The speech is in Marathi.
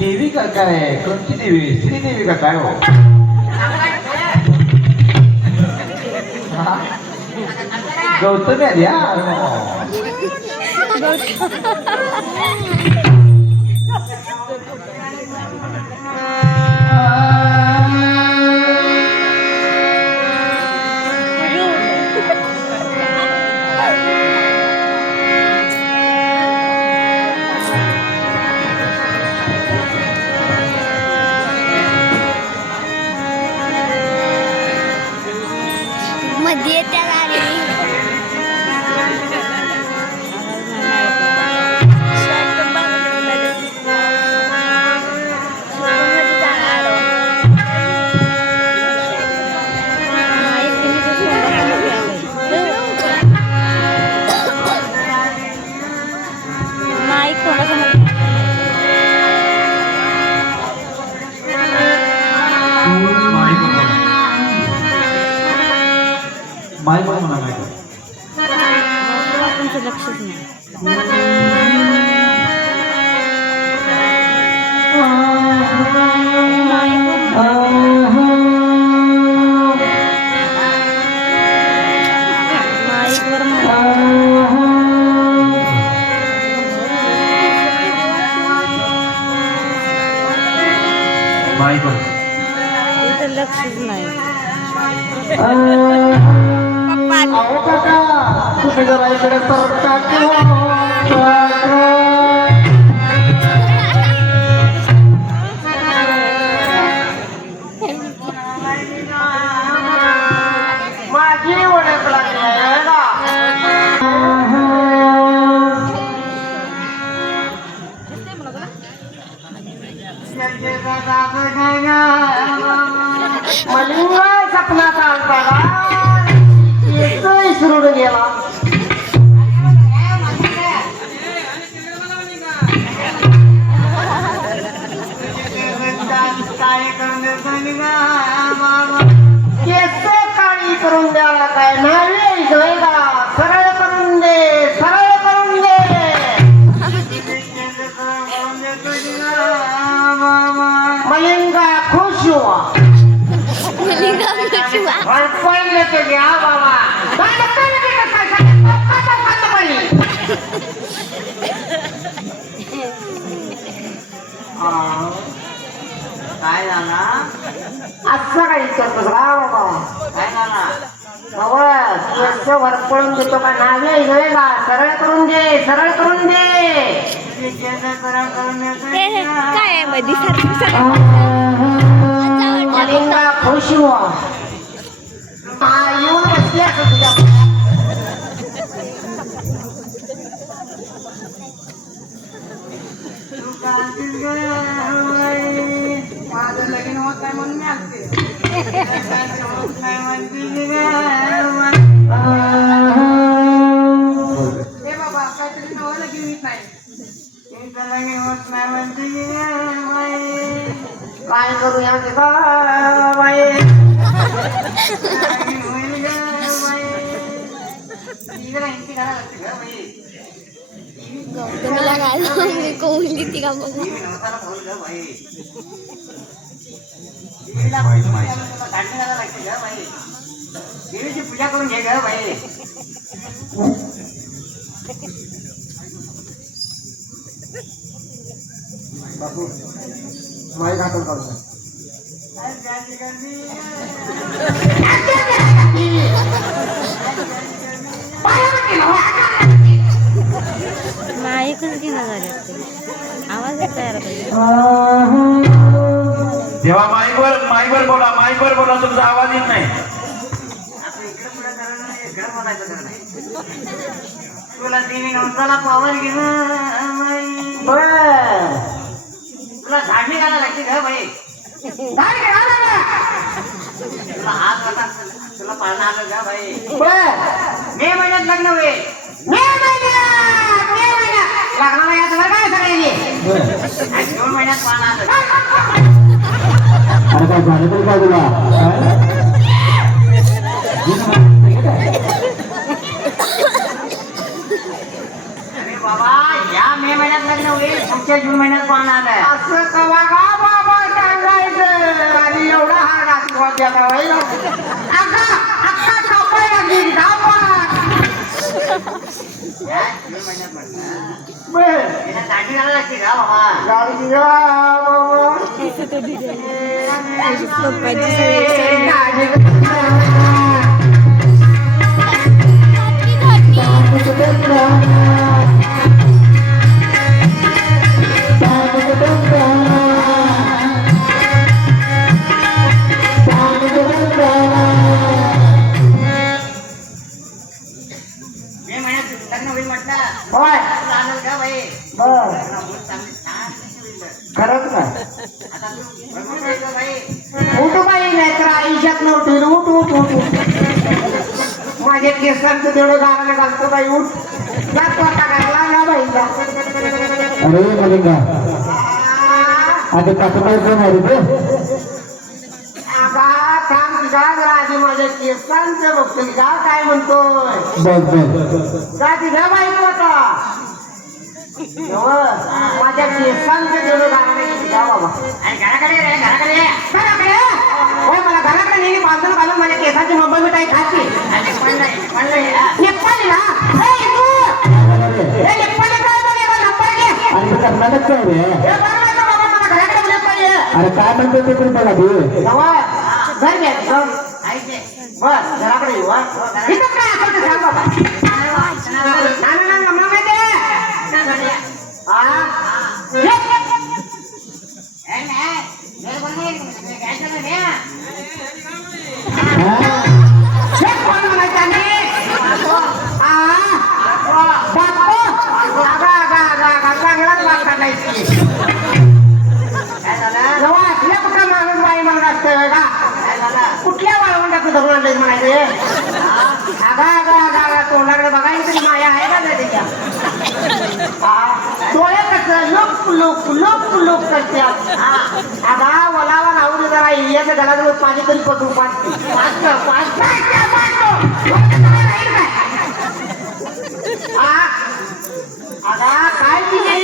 देवी का काय कोणती देवी श्रीदेवी का काय हो गौतमी आली मध्ये त्याला माय बोल म्हणा माय तुमचं लक्षच नाही माय बोल लक्षच नाही अहो काका तुम्ही जरा इकडे सरका माझी ओळख मलिंगा सपनात आणता सुरू गेला केस काळी करून द्यावा काय नाही सरळ करून दे सरळ करून दे मलिंगा खुश हुआ और पहले तो गया बाबा काय झाला असं काही करतोस का बाबा काय झाला बाबा केस वर पळून देतो का नावे का सरळ करून दे सरळ करून दे काय मध्ये मलिंगा खुश हुआ येऊन बसले असं तुझ्या माझं लगीन होत नाही म्हणून मी असते हे बाबा काहीतरी नवं लगीन होत नाही लगीन होत नाही म्हणते काय करू या बाई होईल गौतमीला काय मी कोंबली ती का बघ देवीची पूजा करून घे ग बाई बापू माई घातून काढून नायकच घेणं झाले आवाज तयार जेव्हा माईकवर बोला तुमचा आवाज येत नाही तुला देवी नवसाला पावर घेऊन बर तुला झाडणी घालायला लागते का बाई दाढी घाला ना. तुला हात कसा तुला पाळणं आलं का बाई बर मे महिन्यात लग्न होईल मे महिन्यात लग्नाला यायचं बरं काय सगळ्यांनी. आणि 2 महिन्यात पाळणं आलं अरे काय झालं तरी काय तुला अरे बाबा या मे महिन्यात लग्न होईल पुढच्या जून महिन्यात पाळणं आलंय असं कवा का बाबा सांगायचं आणि एवढा हा आशीर्वाद द्यायचा होईल. अक्का कापाय लागली कापा. या जून महिन्यात म्हटलं बर त्याला झाडणी घालायला लागते का बाबा गाडी घ्या बाबा. पप्पाची सगळी गाडी मे महिन्यात लग्न होईल म्हटलं होय तुला आलं का बाई बर तुला मुलं चांगली छान होईल खरंच ना. आता तू बघून जायचं बाई उठ बाई नाही तर आयुष्यात नव्हती उठ उठ उठ उठ. माझ्या केसांचं तेवढं गावाला घालतो बाई उठ. जात टाकायला ना बाई जा. अरे मलिंगा आता काकूबाई कोण आहे रे आगा थांब तुझा जरा आधी माझ्या केसांचं बघतो का काय म्हणतोय. बघ बघ जा तिघा बाई तू आता नवं, माझ्या केसांचं तेवढं गावाला जा बाबा. आणि घराकडे रे घराकडे ये. घराकडे होय मला घराकडे नेहमी बांधून घालून माझ्या केसांची मुंबई मिठाई खायची. आणि पडलंय नेपाळी ना ए तू ए नेपाळी काय बघ नंबर घे. आणि कर्नाटक काय रे हे बरोबर का बाबा मला घराकडे नेपाळी आहे. अरे काय म्हणतो ते पण बघा तू नवं, घर घ्या घर. ऐके बस घराकडे येऊ हा. इथं काय असेल ते सांग बाबा. नाना नाना मम्मा माहिती आहे हा ये. हे कोण म्हणायचं आणि? हा? बापू? आगा, चांगलाच वाद काढायची. नवा असल्या कुठला माणूस बाई म्हणत असतोय का? कुठल्या वाळवंटाचं धरून आणलंय म्हणायचं हे? आगा, तोंडाकडे बघायला तरी माया आहे का नाही त्याच्या? डोळे कसं लोक करतात. आगा वलावा लावू दे जरा इयाच्या घराजवळ पाणी तरी पटू आगा काय तिथे